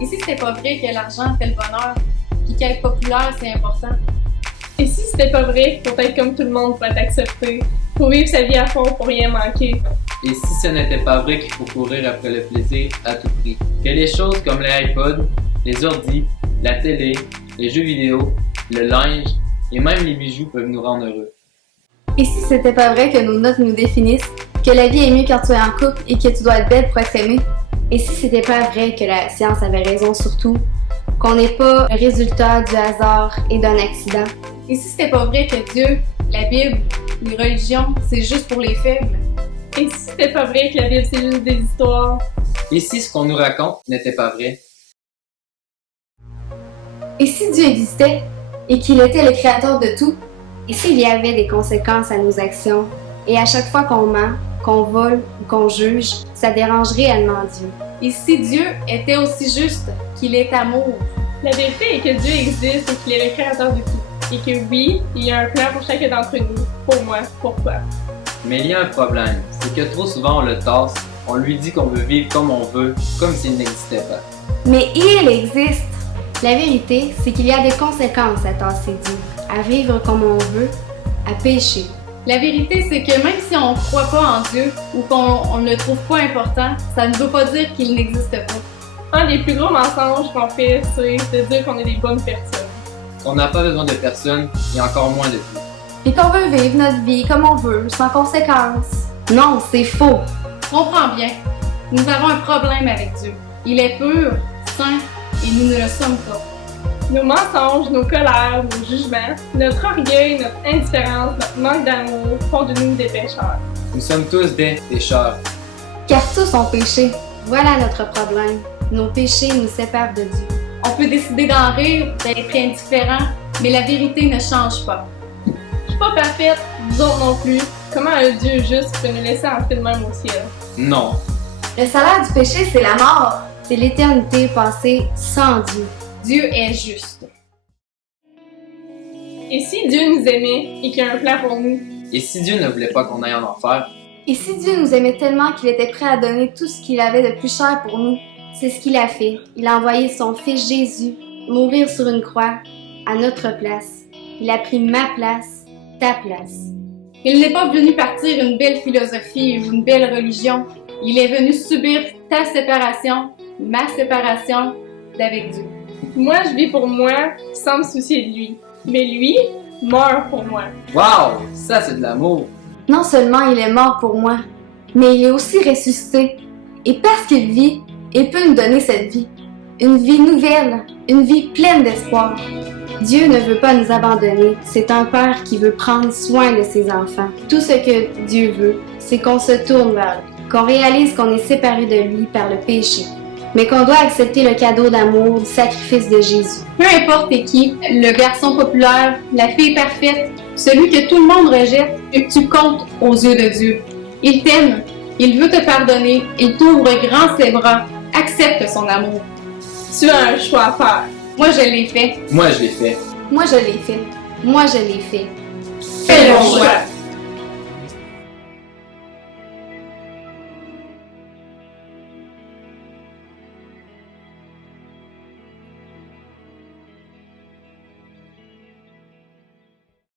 Et si c'était pas vrai que l'argent fait le bonheur, puis qu'être populaire, c'est important? Et si c'était pas vrai qu'il faut être comme tout le monde pour être accepté, pour vivre sa vie à fond pour rien manquer? Et si ce n'était pas vrai qu'il faut courir après le plaisir à tout prix? Que les choses comme l'iPod, les ordis, la télé, les jeux vidéo, le linge et même les bijoux peuvent nous rendre heureux? Et si c'était pas vrai que nos notes nous définissent, que la vie est mieux quand tu es en couple et que tu dois être belle pour être aimée? Et si c'était pas vrai que la science avait raison sur tout, qu'on n'est pas le résultat du hasard et d'un accident? Et si c'était pas vrai que Dieu, la Bible, les religions, c'est juste pour les faibles? Et si c'était pas vrai que la Bible c'est juste des histoires? Et si ce qu'on nous raconte n'était pas vrai? Et si Dieu existait et qu'il était le créateur de tout? Et s'il y avait des conséquences à nos actions, et à chaque fois qu'on ment, qu'on vole ou qu'on juge, ça dérange réellement Dieu? Et si Dieu était aussi juste qu'il est amour? La vérité est que Dieu existe et qu'il est le créateur de tout. Et que oui, il y a un plan pour chacun d'entre nous. Pour moi, pour toi. Mais il y a un problème, c'est que trop souvent on le tasse, on lui dit qu'on veut vivre comme on veut, comme s'il n'existait pas. Mais il existe! La vérité, c'est qu'il y a des conséquences à tasser Dieu, à vivre comme on veut, à pécher. La vérité, c'est que même si on ne croit pas en Dieu ou qu'on ne le trouve pas important, ça ne veut pas dire qu'il n'existe pas. Un des plus gros mensonges qu'on fait, c'est de dire qu'on est des bonnes personnes. Qu'on n'a pas besoin de personne et encore moins de Dieu. Et qu'on veut vivre notre vie comme on veut, sans conséquences. Non, c'est faux! Comprends bien, nous avons un problème avec Dieu. Il est pur, saint, et nous ne le sommes pas. Nos mensonges, nos colères, nos jugements, notre orgueil, notre indifférence, notre manque d'amour font de nous des pécheurs. Nous sommes tous des pécheurs. Car tous ont péché. Voilà notre problème. Nos péchés nous séparent de Dieu. On peut décider d'en rire, d'être indifférent, mais la vérité ne change pas. Je suis pas parfaite, vous autres non plus. Comment un Dieu juste peut nous laisser entrer de même au ciel? Non. Le salaire du péché, c'est la mort. C'est l'éternité passée sans Dieu. Dieu est juste. Et si Dieu nous aimait et qu'il a un plan pour nous? Et si Dieu ne voulait pas qu'on aille en enfer? Et si Dieu nous aimait tellement qu'il était prêt à donner tout ce qu'il avait de plus cher pour nous? C'est ce qu'il a fait. Il a envoyé son fils Jésus mourir sur une croix à notre place. Il a pris ma place, ta place. Il n'est pas venu partir une belle philosophie ou une belle religion. Il est venu subir ta séparation, ma séparation d'avec Dieu. Moi, je vis pour moi sans me soucier de lui. Mais lui meurt pour moi. Wow! Ça, c'est de l'amour! Non seulement il est mort pour moi, mais il est aussi ressuscité. Et parce qu'il vit, il peut nous donner cette vie. Une vie nouvelle, une vie pleine d'espoir. Dieu ne veut pas nous abandonner. C'est un père qui veut prendre soin de ses enfants. Tout ce que Dieu veut, c'est qu'on se tourne vers lui, qu'on réalise qu'on est séparé de lui par le péché, mais qu'on doit accepter le cadeau d'amour, du sacrifice de Jésus. Peu importe t'es qui, le garçon populaire, la fille parfaite, celui que tout le monde rejette, tu comptes aux yeux de Dieu. Il t'aime, il veut te pardonner, il t'ouvre grand ses bras. Accepte son amour. Tu as un choix à faire. Moi, je l'ai fait. Moi, je l'ai fait. Moi, je l'ai fait. Moi, je l'ai fait. Fais le choix.